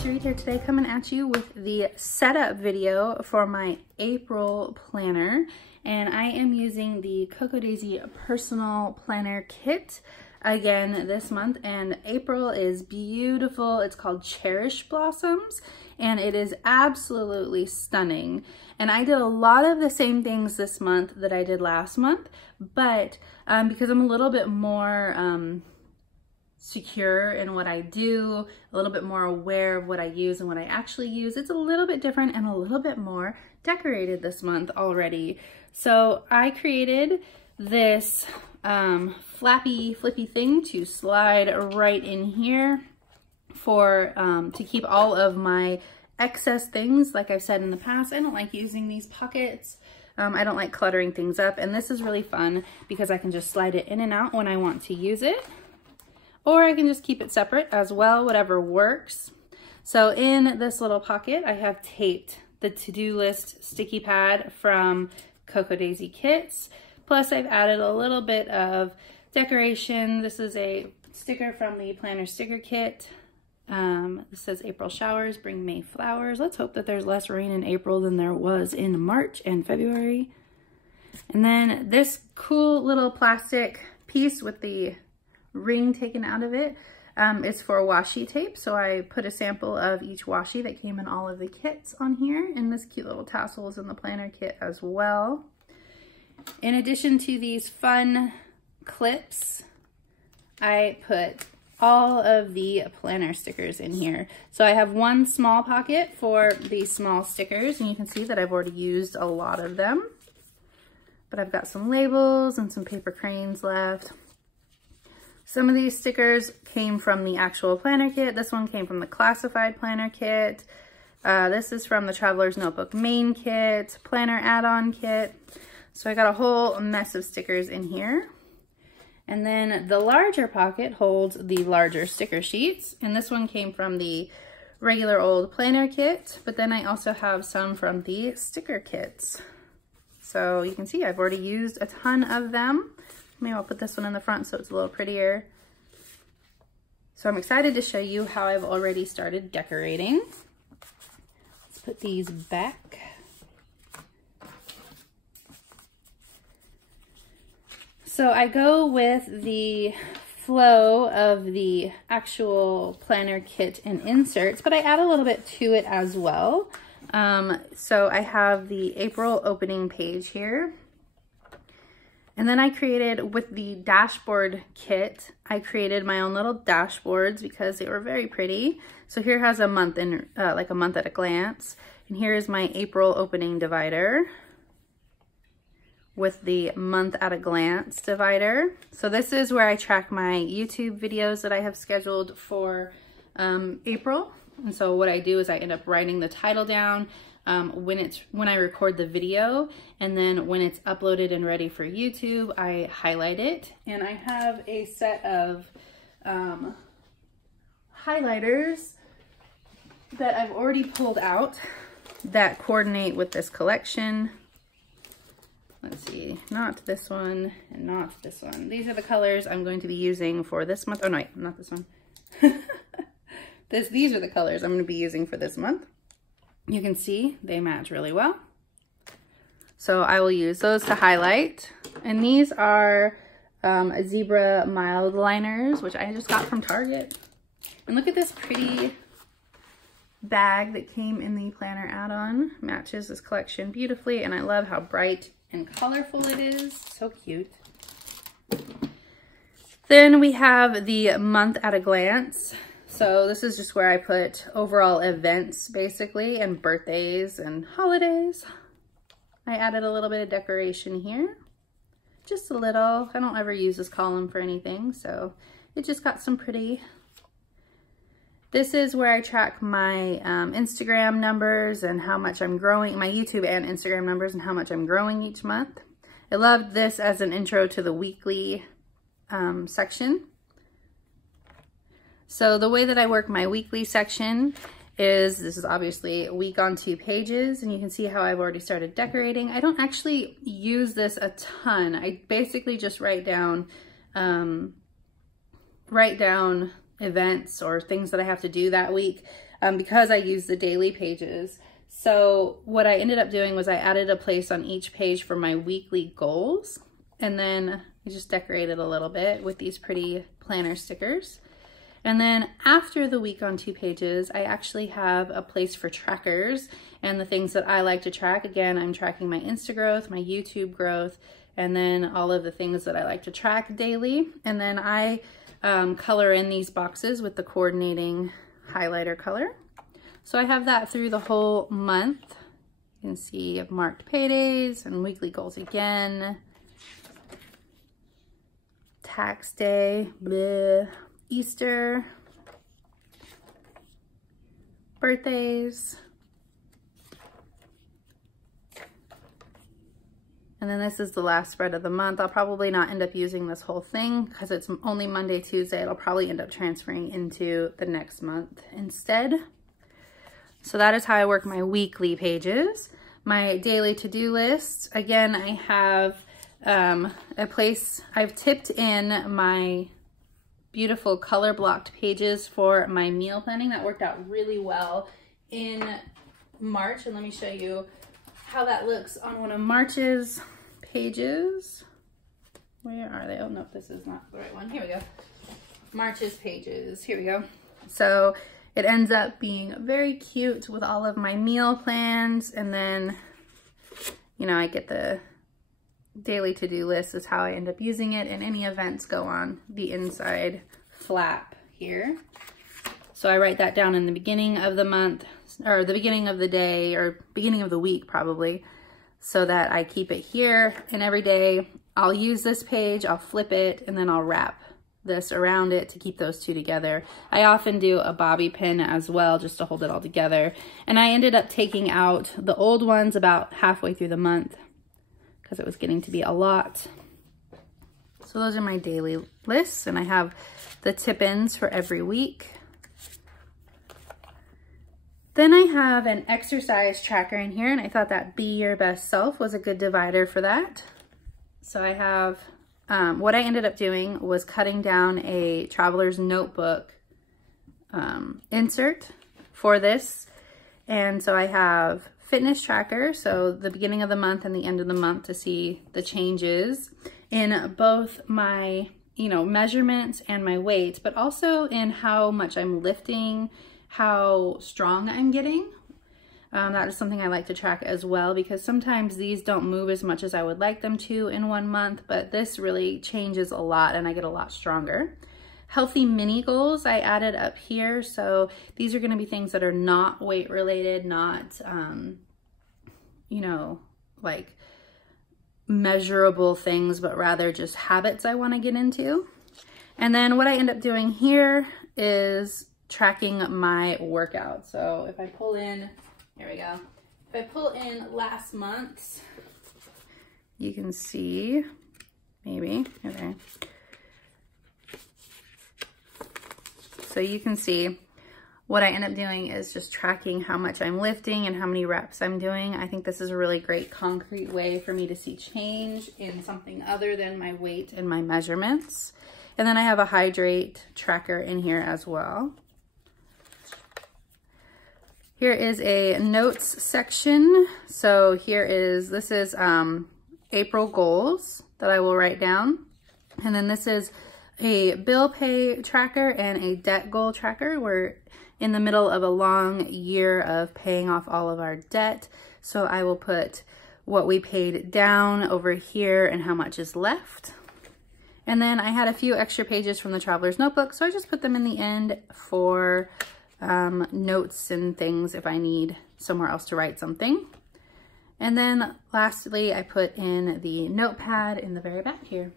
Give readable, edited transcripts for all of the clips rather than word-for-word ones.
Tracy Reed here today, coming at you with the setup video for my April planner. And I am using the Cocoa Daisy Personal Planner Kit again this month. And April is beautiful. It's called Cherish Blossoms, and it is absolutely stunning. And I did a lot of the same things this month that I did last month, but because I'm a little bit more secure in what I do, a little bit more aware of what I use and what I actually use, it's a little bit different and a little bit more decorated this month already. So I created this flippy thing to slide right in here for to keep all of my excess things. Like I've said in the past, I don't like using these pockets. I don't like cluttering things up, and this is really fun because I can just slide it in and out when I want to use it. Or I can just keep it separate as well, whatever works. So in this little pocket, I have taped the to-do list sticky pad from Cocoa Daisy Kits. Plus I've added a little bit of decoration. This is a sticker from the Planner Sticker Kit. This says April showers bring May flowers. Let's hope that there's less rain in April than there was in March and February. And then this cool little plastic piece with the ring taken out of it is for washi tape. So I put a sample of each washi that came in all of the kits on here, and this cute little tassel is in the planner kit as well. In addition to these fun clips, I put all of the planner stickers in here. So I have one small pocket for these small stickers, and you can see that I've already used a lot of them, but I've got some labels and some paper cranes left. Some of these stickers came from the actual planner kit. This one came from the classified planner kit. This is from the Traveler's Notebook main kit, planner add-on kit. So I got a whole mess of stickers in here. And then the larger pocket holds the larger sticker sheets. And this one came from the regular old planner kit, but then I also have some from the sticker kits. So you can see I've already used a ton of them. Maybe I'll put this one in the front so it's a little prettier. So I'm excited to show you how I've already started decorating. Let's put these back. So I go with the flow of the actual planner kit and inserts, but I add a little bit to it as well. So I have the April opening page here. And then I created, with the dashboard kit, I created my own little dashboards because they were very pretty. So here has a month in, like a month at a glance. And here's my April opening divider with the month at a glance divider. So this is where I track my YouTube videos that I have scheduled for April. And so what I do is I end up writing the title down when I record the video, and then when it's uploaded and ready for YouTube, I highlight it. And I have a set of highlighters that I've already pulled out that coordinate with this collection. Let's see, not this one and not this one. These are the colors I'm going to be using for this month. Oh no, wait, not this one. These are the colors I'm going to be using for this month. You can see they match really well. So I will use those to highlight. And these are zebra mild liners, which I just got from Target. And look at this pretty bag that came in the planner add-on. Matches this collection beautifully, and I love how bright and colorful it is. So cute. Then we have the month at a glance. So this is just where I put overall events, basically, and birthdays and holidays. I added a little bit of decoration here, just a little. I don't ever use this column for anything, so it just got some pretty. This is where I track my Instagram numbers and how much I'm growing, my YouTube and Instagram numbers and how much I'm growing each month. I loved this as an intro to the weekly section. So the way that I work my weekly section is, this is obviously a week on 2 pages, and you can see how I've already started decorating. I don't actually use this a ton. I basically just write down events or things that I have to do that week. because I use the daily pages. So what I ended up doing was I added a place on each page for my weekly goals. And then I just decorated a little bit with these pretty planner stickers. And then after the week on 2 pages, I actually have a place for trackers and the things that I like to track. Again, I'm tracking my Insta growth, my YouTube growth, and then all of the things that I like to track daily. And then I color in these boxes with the coordinating highlighter color. So I have that through the whole month. You can see I've marked paydays and weekly goals again. Tax day, bleh. Easter, birthdays, and then this is the last spread of the month. I'll probably not end up using this whole thing because it's only Monday, Tuesday. It'll probably end up transferring into the next month instead. So that is how I work my weekly pages. My daily to-do list, again, I have a place, I've tipped in my beautiful color blocked pages for my meal planning. That worked out really well in March, and let me show you how that looks on one of March's pages. Where are they? Oh no, this is not the right one. Here we go. March's pages. Here we go. So it ends up being very cute with all of my meal plans, and then, you know, I get the daily to-do list is how I end up using it, and any events go on the inside flap here. So I write that down in the beginning of the month, or the beginning of the day, or beginning of the week probably, so that I keep it here. And every day I'll use this page, I'll flip it, and then I'll wrap this around it to keep those two together. I often do a bobby pin as well just to hold it all together. And I ended up taking out the old ones about halfway through the month because it was getting to be a lot. So those are my daily lists, and I have the tip-ins for every week. Then I have an exercise tracker in here, and I thought that Be Your Best Self was a good divider for that. So I have, what I ended up doing was cutting down a traveler's notebook insert for this. And so I have fitness tracker, so the beginning of the month and the end of the month to see the changes in both my, you know, measurements and my weight, but also in how much I'm lifting, how strong I'm getting. That is something I like to track as well, because sometimes these don't move as much as I would like them to in 1 month, but this really changes a lot and I get a lot stronger. Healthy mini goals I added up here. So these are going to be things that are not weight related, not, you know, like measurable things, but rather just habits I want to get into. And then what I end up doing here is tracking my workout. So if I pull in, here we go. If I pull in last month's, you can see, maybe, okay. So you can see what I end up doing is just tracking how much I'm lifting and how many reps I'm doing. I think this is a really great concrete way for me to see change in something other than my weight and my measurements. And then I have a hydrate tracker in here as well. Here is a notes section. So here is, this is April goals that I will write down. And then this is a bill pay tracker and a debt goal tracker. We're in the middle of a long year of paying off all of our debt. So I will put what we paid down over here and how much is left. And then I had a few extra pages from the Traveler's Notebook, so I just put them in the end for notes and things if I need somewhere else to write something. And then lastly, I put in the notepad in the very back here.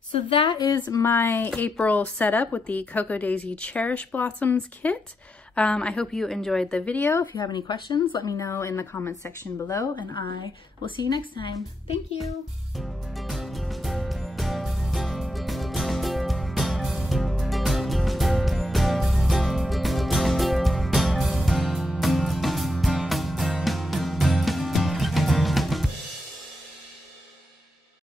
So that is my April setup with the Cocoa Daisy Cherish Blossoms Kit. I hope you enjoyed the video. If you have any questions, let me know in the comments section below, and I will see you next time. Thank you.